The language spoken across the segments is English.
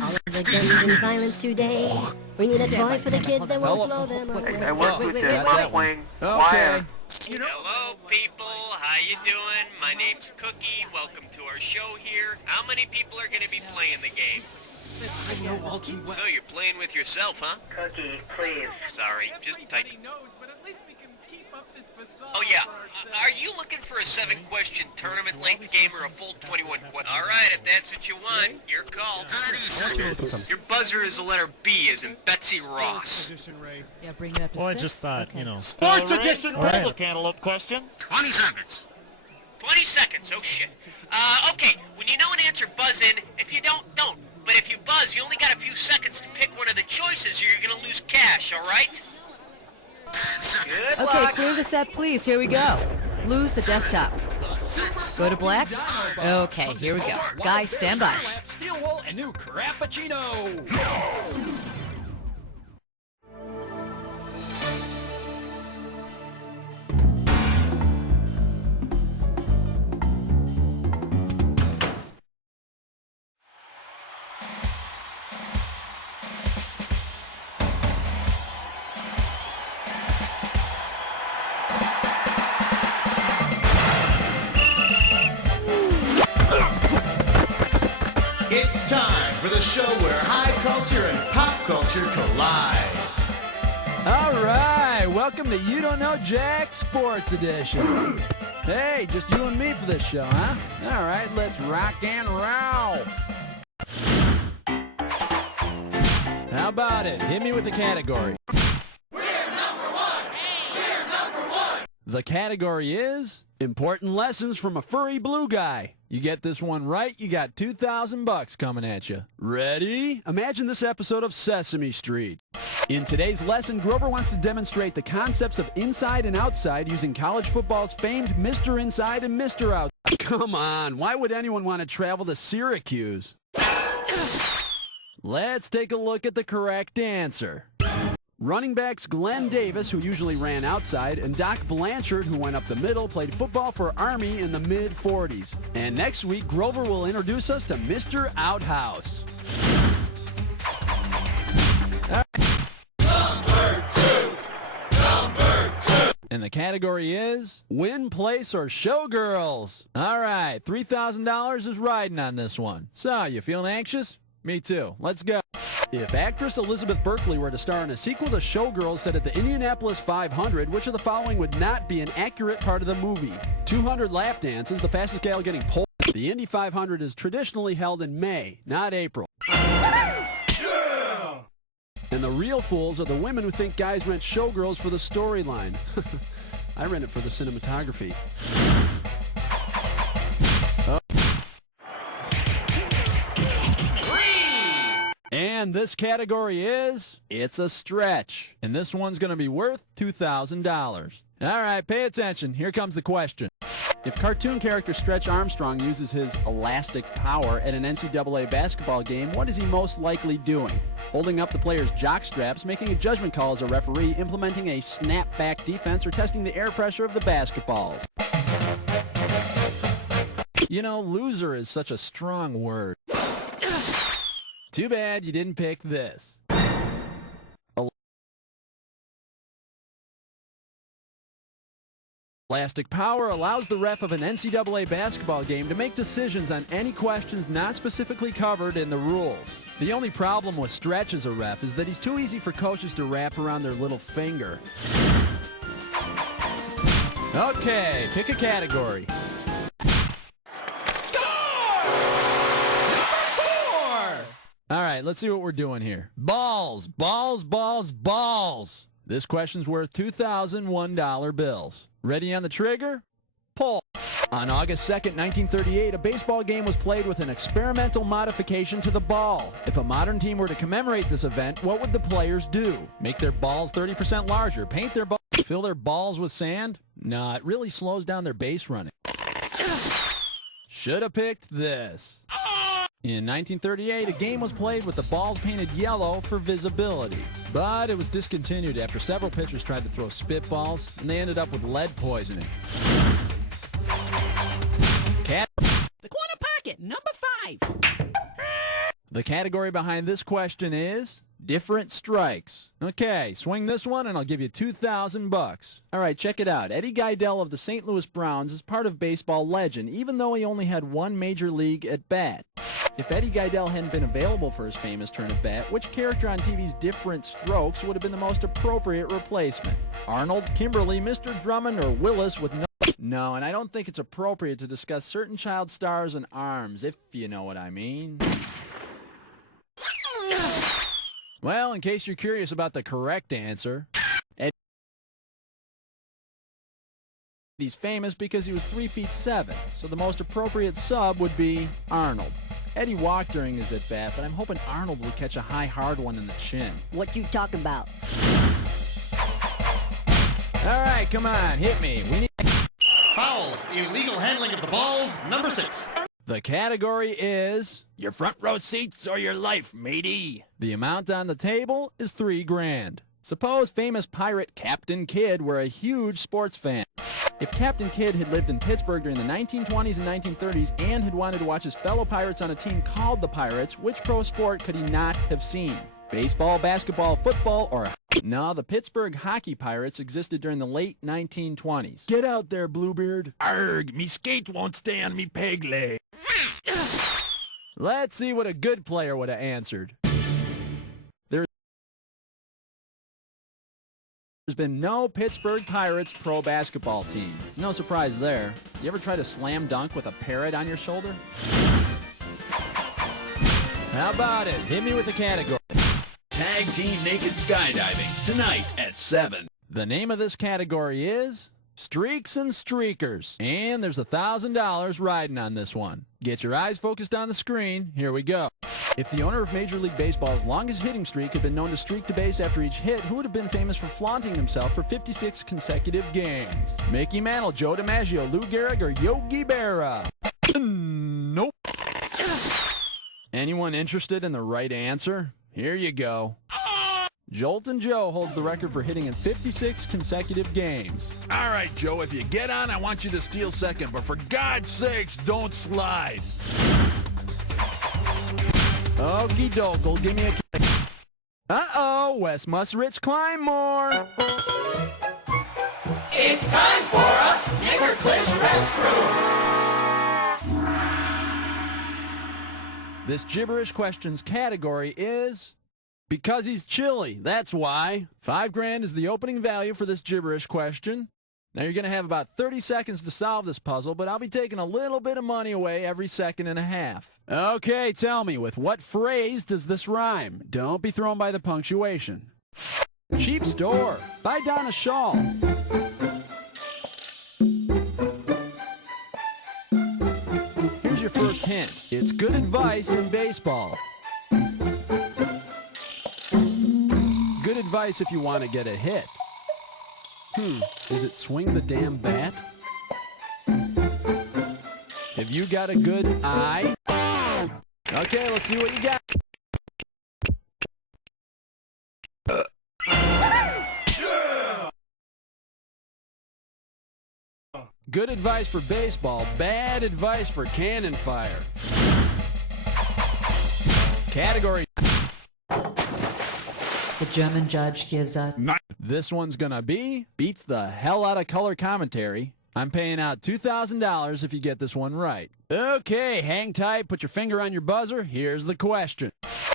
All of the guns and violence today. Bringing a toy for the kids that won't blow them away. I work with Deadly Wing. Okay. Hello, people. How you doing? My name's Cookie. Welcome to our show here. How many people are going to be playing the game? So you're playing with yourself, huh? Cookie, please. Sorry, just type. Oh yeah. Are you looking for a 7-question tournament length game or a full 21 question? All right, if that's what you want, your call. 30 seconds. Your buzzer is the letter B, as in Betsy Ross. Yeah, bring it up to Well, I 6. just thought, Okay. you know. Sports edition. Right. The cantaloupe question. 20 seconds. 20 seconds. Oh shit. Okay. When you know an answer, buzz in. If you don't, don't. But if you buzz, you only got a few seconds to pick one of the choices, or you're gonna lose cash. All right? 10 seconds. Good Okay, luck. clear the set, please. Here we go. Lose the desktop. 6. Go to black. Okay, here we go. Guys, stand by. Steel wool and new Crappuccino. It's time for the show where high culture and pop culture collide. All right, welcome to You Don't Know Jack Sports Edition. Hey, just you and me for this show, huh? All right, let's rock and roll. How about it? Hit me with the category. We're number one! We're number one! The category is important lessons from a furry blue guy. You get this one right, you got $2,000 coming at you. Ready? Imagine this episode of Sesame Street. In today's lesson, Grover wants to demonstrate the concepts of inside and outside using college football's famed Mr. Inside and Mr. Outside. Come on, why would anyone want to travel to Syracuse? Let's take a look at the correct answer. Running backs Glenn Davis, who usually ran outside, and Doc Blanchard, who went up the middle, played football for Army in the mid-40s. And next week, Grover will introduce us to Mr. Outhouse. And the category is win, place, or showgirls. All right, $3,000 is riding on this one. So, you feeling anxious? Me too. Let's go. If actress Elizabeth Berkley were to star in a sequel to Showgirls set at the Indianapolis 500, which of the following would not be an accurate part of the movie? 200 lap dances, the fastest gal getting pulled. The Indy 500 is traditionally held in May, not April. Yeah! And the real fools are the women who think guys rent Showgirls for the storyline. I rent it for the cinematography. And this category is, it's a stretch. And this one's going to be worth $2,000. All right, pay attention. Here comes the question. If cartoon character Stretch Armstrong uses his elastic power at an NCAA basketball game, what is he most likely doing? Holding up the player's jock straps, making a judgment call as a referee, implementing a snap-back defense, or testing the air pressure of the basketballs? You know, loser is such a strong word. Too bad you didn't pick this. Elastic power allows the ref of an NCAA basketball game to make decisions on any questions not specifically covered in the rules. The only problem with Stretch as a ref is that he's too easy for coaches to wrap around their little finger. Okay, pick a category. All right, let's see what we're doing here. Balls, balls, balls, balls. This question's worth $2,001 bills. Ready on the trigger? Pull. On August 2nd, 1938, a baseball game was played with an experimental modification to the ball. If a modern team were to commemorate this event, what would the players do? Make their balls 30% larger, paint their balls, fill their balls with sand? Nah, it really slows down their base running. Should have picked this. In 1938, a game was played with the balls painted yellow for visibility. But it was discontinued after several pitchers tried to throw spitballs, and they ended up with lead poisoning. The corner pocket, number 5. The category behind this question is different strikes. Okay, swing this one and I'll give you $2,000. All right, check it out. Eddie Gaedel of the St. Louis Browns is part of baseball legend, even though he only had one major league at bat. If Eddie Gaedel hadn't been available for his famous turn at bat, which character on TV's Different Strokes would have been the most appropriate replacement? Arnold, Kimberly, Mr. Drummond, or Willis with no... No, and I don't think it's appropriate to discuss certain child stars and arms, if you know what I mean. Well, in case you're curious about the correct answer, Eddie's famous because he was 3'7", so the most appropriate sub would be Arnold. Eddie walked during his at-bat, but I'm hoping Arnold would catch a high, hard one in the chin. What you talk about? All right, come on, hit me. We need... Foul. Illegal handling of the balls, number 6. The category is your front row seats or your life, matey. The amount on the table is $3 grand. Suppose famous pirate Captain Kidd were a huge sports fan. If Captain Kidd had lived in Pittsburgh during the 1920s and 1930s and had wanted to watch his fellow pirates on a team called the Pirates, which pro sport could he not have seen? Baseball, basketball, football, or... No, the Pittsburgh Hockey Pirates existed during the late 1920s. Get out there, Bluebeard. Arg, me skate won't stay on me peg leg. Let's see what a good player would have answered. There's been no Pittsburgh Pirates pro basketball team. No surprise there. You ever try to slam dunk with a parrot on your shoulder? How about it? Hit me with the category. Tag team naked skydiving tonight at 7. The name of this category is Streaks and Streakers. And there's $1,000 riding on this one. Get your eyes focused on the screen. Here we go. If the owner of Major League Baseball's longest hitting streak had been known to streak to base after each hit, who would have been famous for flaunting himself for 56 consecutive games? Mickey Mantle, Joe DiMaggio, Lou Gehrig, or Yogi Berra? Nope. Anyone interested in the right answer? Here you go. Joltin' Joe holds the record for hitting in 56 consecutive games. All right, Joe, if you get on, I want you to steal second, but for God's sakes, don't slide. Okie doke, give me a kick. Uh-oh, Wes Musrich climb more. It's time for a Niggerclish restroom. This gibberish questions category is because he's chilly. That's why. $5 grand is the opening value for this gibberish question. Now you're going to have about 30 seconds to solve this puzzle, but I'll be taking a little bit of money away every second and a half. Okay, tell me, with what phrase does this rhyme? Don't be thrown by the punctuation. Cheap store. Buy Donna Shaw. Here's your first hint. It's good advice in baseball. Good advice if you want to get a hit. Is it swing the damn bat? Have you got a good eye? Okay, let's see what you got. Good advice for baseball, bad advice for cannon fire. Category. The German judge gives a... This one's gonna be beats the hell out of color commentary. I'm paying out $2,000 if you get this one right. Okay, hang tight, put your finger on your buzzer. Here's the question.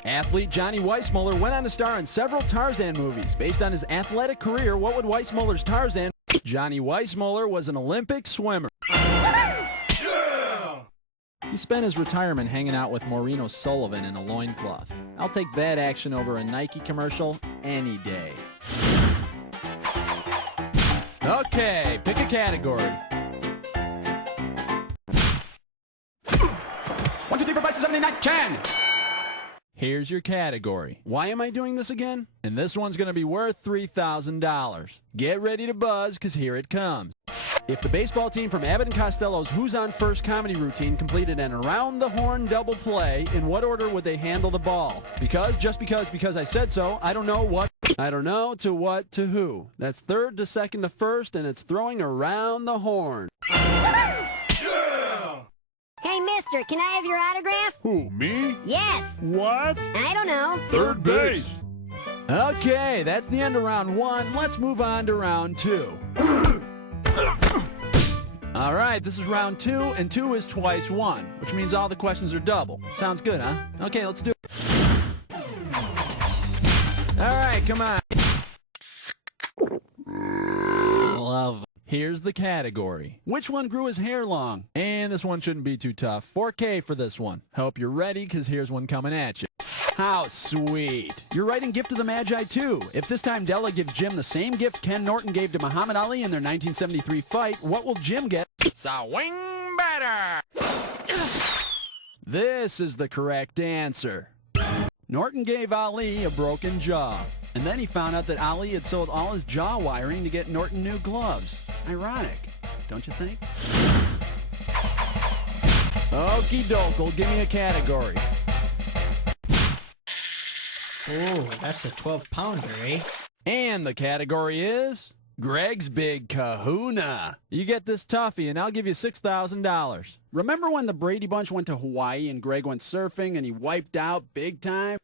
Athlete Johnny Weissmuller went on to star in several Tarzan movies. Based on his athletic career, what would Weissmuller's Tarzan... Johnny Weissmuller was an Olympic swimmer. He spent his retirement hanging out with Maureen O'Sullivan in a loincloth. I'll take that action over a Nike commercial any day. Okay, pick a category. 1, 2, 3, 4, 5, 6, 7, 8, 9, 10. Here's your category. Why am I doing this again? And this one's going to be worth $3,000. Get ready to buzz, because here it comes. If the baseball team from Abbott and Costello's Who's on First comedy routine completed an around-the-horn double play, in what order would they handle the ball? Just because I said so, I don't know what. I don't know to what to who. That's third to second to first, and it's throwing around the horn. Hey, mister, can I have your autograph? Who, me? Yes. What? I don't know. Third base. Okay, that's the end of round 1. Let's move on to round 2. All right, this is round 2, and 2 is twice 1, which means all the questions are double. Sounds good, huh? Okay, let's do it. All right, come on. Love. Here's the category. Which one grew his hair long? And this one shouldn't be too tough. 4K for this one. Hope you're ready, because here's one coming at you. How sweet. You're writing Gift of the Magi too. If this time Della gives Jim the same gift Ken Norton gave to Muhammad Ali in their 1973 fight, what will Jim get? Swing batter. This is the correct answer. Norton gave Ali a broken jaw, and then he found out that Ali had sold all his jaw wiring to get Norton new gloves. Ironic, don't you think? Okie doke, give me a category. Oh, that's a 12-pounder, eh? And the category is Greg's Big Kahuna. You get this toughie, and I'll give you $6,000. Remember when the Brady Bunch went to Hawaii and Greg went surfing and he wiped out big time?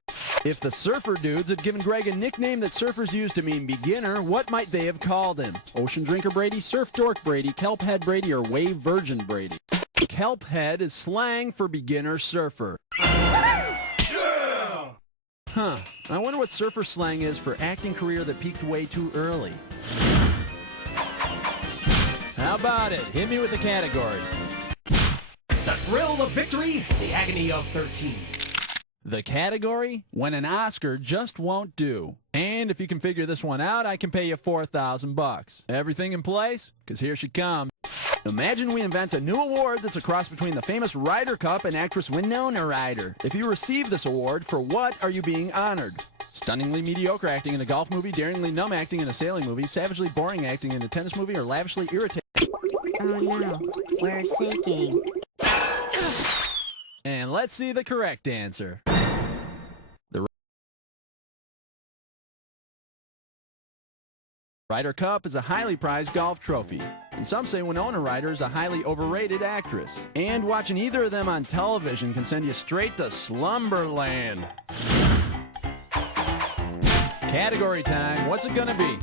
If the surfer dudes had given Greg a nickname that surfers use to mean beginner, what might they have called him? Ocean Drinker Brady, Surf Dork Brady, Kelp Head Brady, or Wave Virgin Brady? Kelp Head is slang for beginner surfer. Huh. I wonder what surfer slang is for acting career that peaked way too early. How about it? Hit me with the category. The thrill of victory, the agony of 13. The category? When an Oscar just won't do. And if you can figure this one out, I can pay you $4,000. Everything in place? Because here she comes. Imagine we invent a new award that's a cross between the famous Ryder Cup and actress Winona Ryder. If you receive this award, for what are you being honored? Stunningly mediocre acting in a golf movie, daringly numb acting in a sailing movie, savagely boring acting in a tennis movie, or lavishly irritating. Oh no, we're sinking. And let's see the correct answer. The Ryder Cup is a highly prized golf trophy. And some say Winona Ryder is a highly overrated actress. And watching either of them on television can send you straight to slumberland. Category time. What's it gonna be?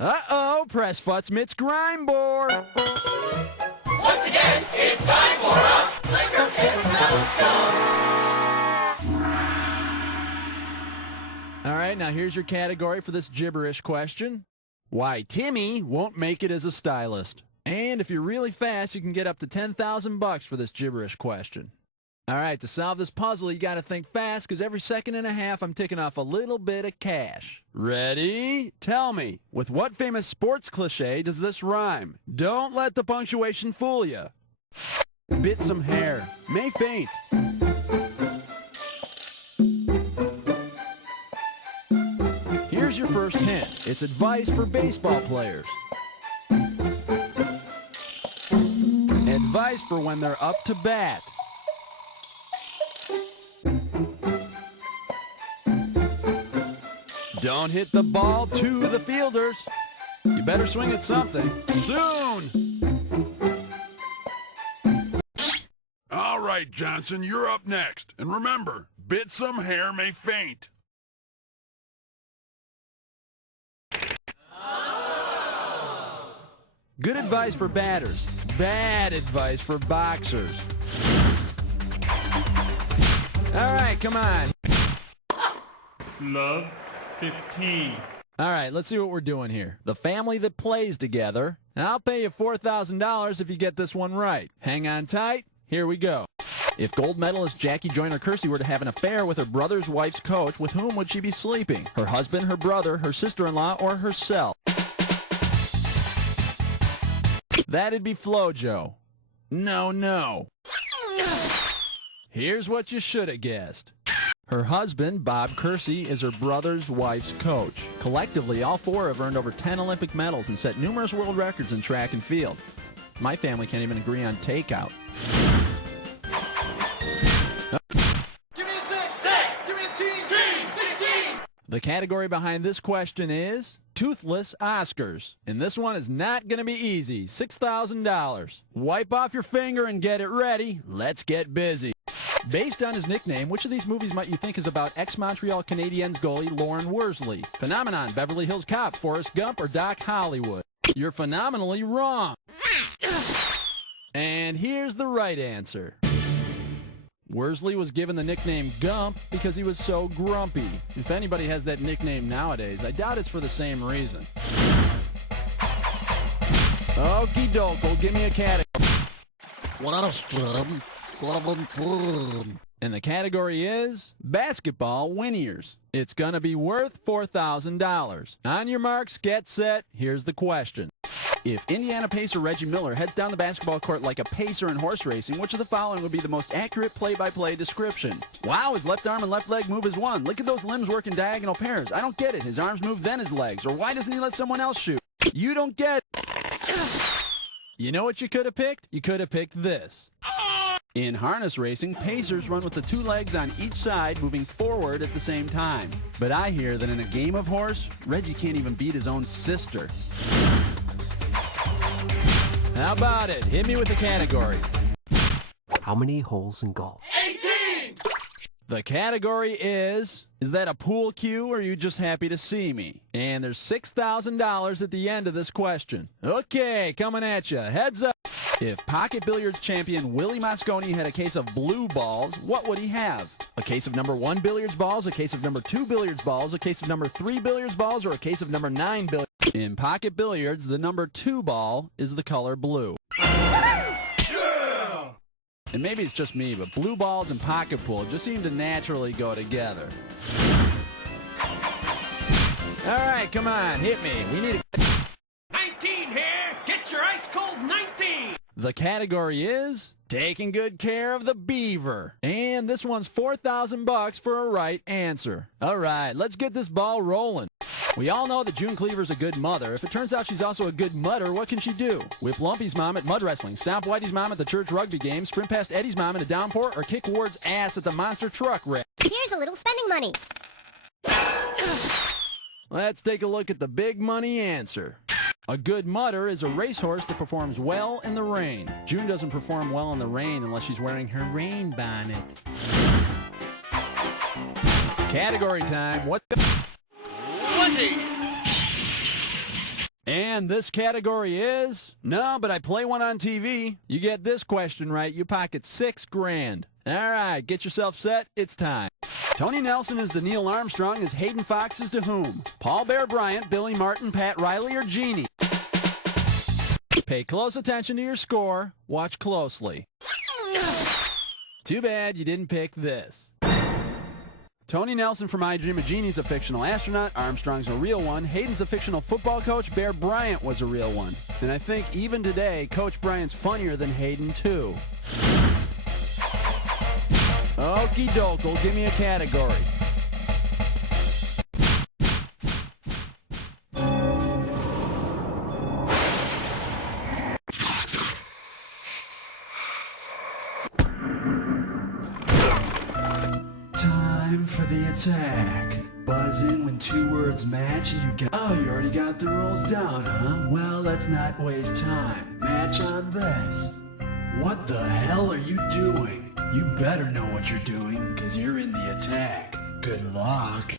Uh-oh, press Futz Mitts Grime Board. Once again, it's time for a Liquor Piss Milestone. All right, now here's your category for this gibberish question. Why Timmy won't make it as a stylist. And if you're really fast, you can get up to $10,000 for this gibberish question. All right, to solve this puzzle, you got to think fast, because every second and a half, I'm ticking off a little bit of cash. Ready? Tell me, with what famous sports cliche does this rhyme? Don't let the punctuation fool you. Bit some hair. May faint. Here's your first hint. It's advice for baseball players. Advice for when they're up to bat. Don't hit the ball to the fielders. You better swing at something soon. All right, Johnson, you're up next. And remember, bit some hair may faint. Good advice for batters. Bad advice for boxers. All right, come on. Love 15. All right, let's see what we're doing here. The family that plays together. And I'll pay you $4,000 if you get this one right. Hang on tight. Here we go. If gold medalist Jackie Joyner Kersee were to have an affair with her brother's wife's coach, with whom would she be sleeping? Her husband, her brother, her sister-in-law, or herself? That'd be FloJo. No. Here's what you should have guessed. Her husband, Bob Kersee, is her brother's wife's coach. Collectively, all four have earned over 10 Olympic medals and set numerous world records in track and field. My family can't even agree on takeout. Give me a 6. 6. Give me a team. 16. The category behind this question is toothless Oscars. And this one is not going to be easy. $6,000. Wipe off your finger and get it ready. Let's get busy. Based on his nickname, which of these movies might you think is about ex-Montreal Canadiens goalie Lauren Worsley? Phenomenon, Beverly Hills Cop, Forrest Gump, or Doc Hollywood? You're phenomenally wrong. And here's the right answer. Worsley was given the nickname Gump because he was so grumpy. If anybody has that nickname nowadays, I doubt it's for the same reason. Okie doke, give me a category. And the category is basketball win ears. It's gonna be worth $4,000. On your marks, get set, here's the question. If Indiana Pacer Reggie Miller heads down the basketball court like a pacer in horse racing, which of the following would be the most accurate play-by-play description? Wow, his left arm and left leg move as one. Look at those limbs work in diagonal pairs. I don't get it. His arms move, then his legs. Or why doesn't he let someone else shoot? You don't get it. You know what you could have picked? You could have picked this. In harness racing, pacers run with the two legs on each side, moving forward at the same time. But I hear that in a game of horse, Reggie can't even beat his own sister. How about it? Hit me with the category. How many holes in golf? 18! The category is that a pool cue or are you just happy to see me? And there's $6,000 at the end of this question. Okay, coming at you. Heads up. If pocket billiards champion Willie Mosconi had a case of blue balls, what would he have? A case of number 1 billiards balls, a case of number 2 billiards balls, a case of number 3 billiards balls, or a case of number 9 billiards? In pocket billiards, the number 2 ball is the color blue. Yeah! And maybe it's just me, but blue balls and pocket pool just seem to naturally go together. All right, come on, hit me. We need a... 19 here! Get your ice cold 19! The category is taking good care of the beaver. And this one's $4,000 for a right answer. All right, let's get this ball rolling. We all know that June Cleaver's a good mother. If it turns out she's also a good mudder, what can she do? Whip Lumpy's mom at mud wrestling, stomp Whitey's mom at the church rugby game, sprint past Eddie's mom in a downpour, or kick Ward's ass at the monster truck wreck. Here's a little spending money. Let's take a look at the big money answer. A good mudder is a racehorse that performs well in the rain. June doesn't perform well in the rain unless she's wearing her rain bonnet. Category time. What the... 20! And this category is... No, but I play one on TV. You get this question right, you pocket $6 grand. All right, get yourself set. It's time. Tony Nelson is to Neil Armstrong as Hayden Fox is to whom? Paul Bear Bryant, Billy Martin, Pat Riley, or Genie? Pay close attention to your score. Watch closely. Too bad you didn't pick this. Tony Nelson from I Dream of Jeannie's a fictional astronaut. Armstrong's a real one. Hayden's a fictional football coach. Bear Bryant was a real one. And I think even today, Coach Bryant's funnier than Hayden, too. Okie doke, give me a category. Time for the attack. Buzz in when 2 words match and you got... Oh, you already got the rules down, huh? Well, let's not waste time. Match on this. What the hell are you doing? You better know what you're doing, because you're in the attack. Good luck.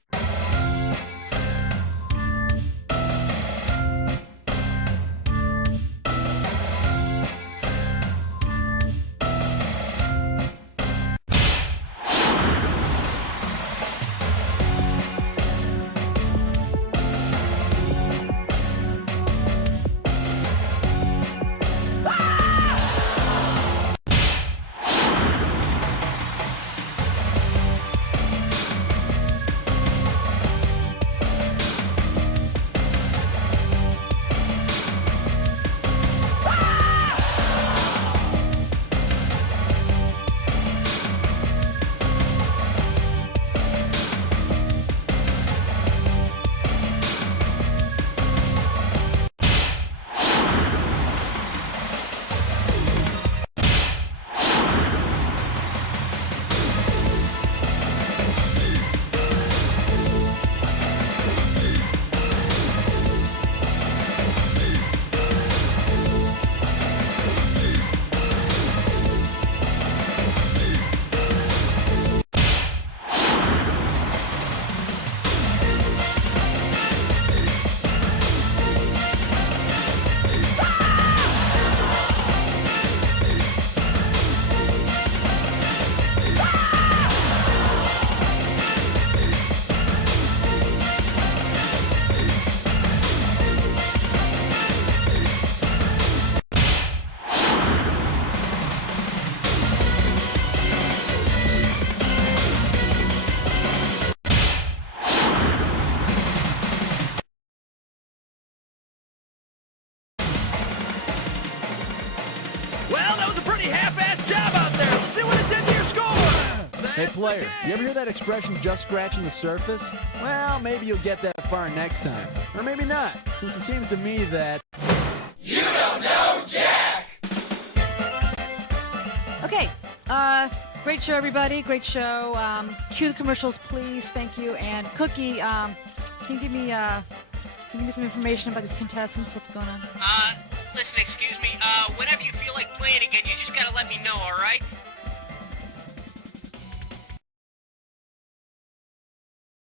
Hey, player, you ever hear that expression, just scratching the surface? Well, maybe you'll get that far next time. Or maybe not, since it seems to me that... You don't know Jack! Okay, great show, everybody. Great show. Cue the commercials, please. Thank you. And Cookie, can you give me some information about these contestants? What's going on? Listen, excuse me. Whenever you feel like playing again, you just gotta let me know, all right?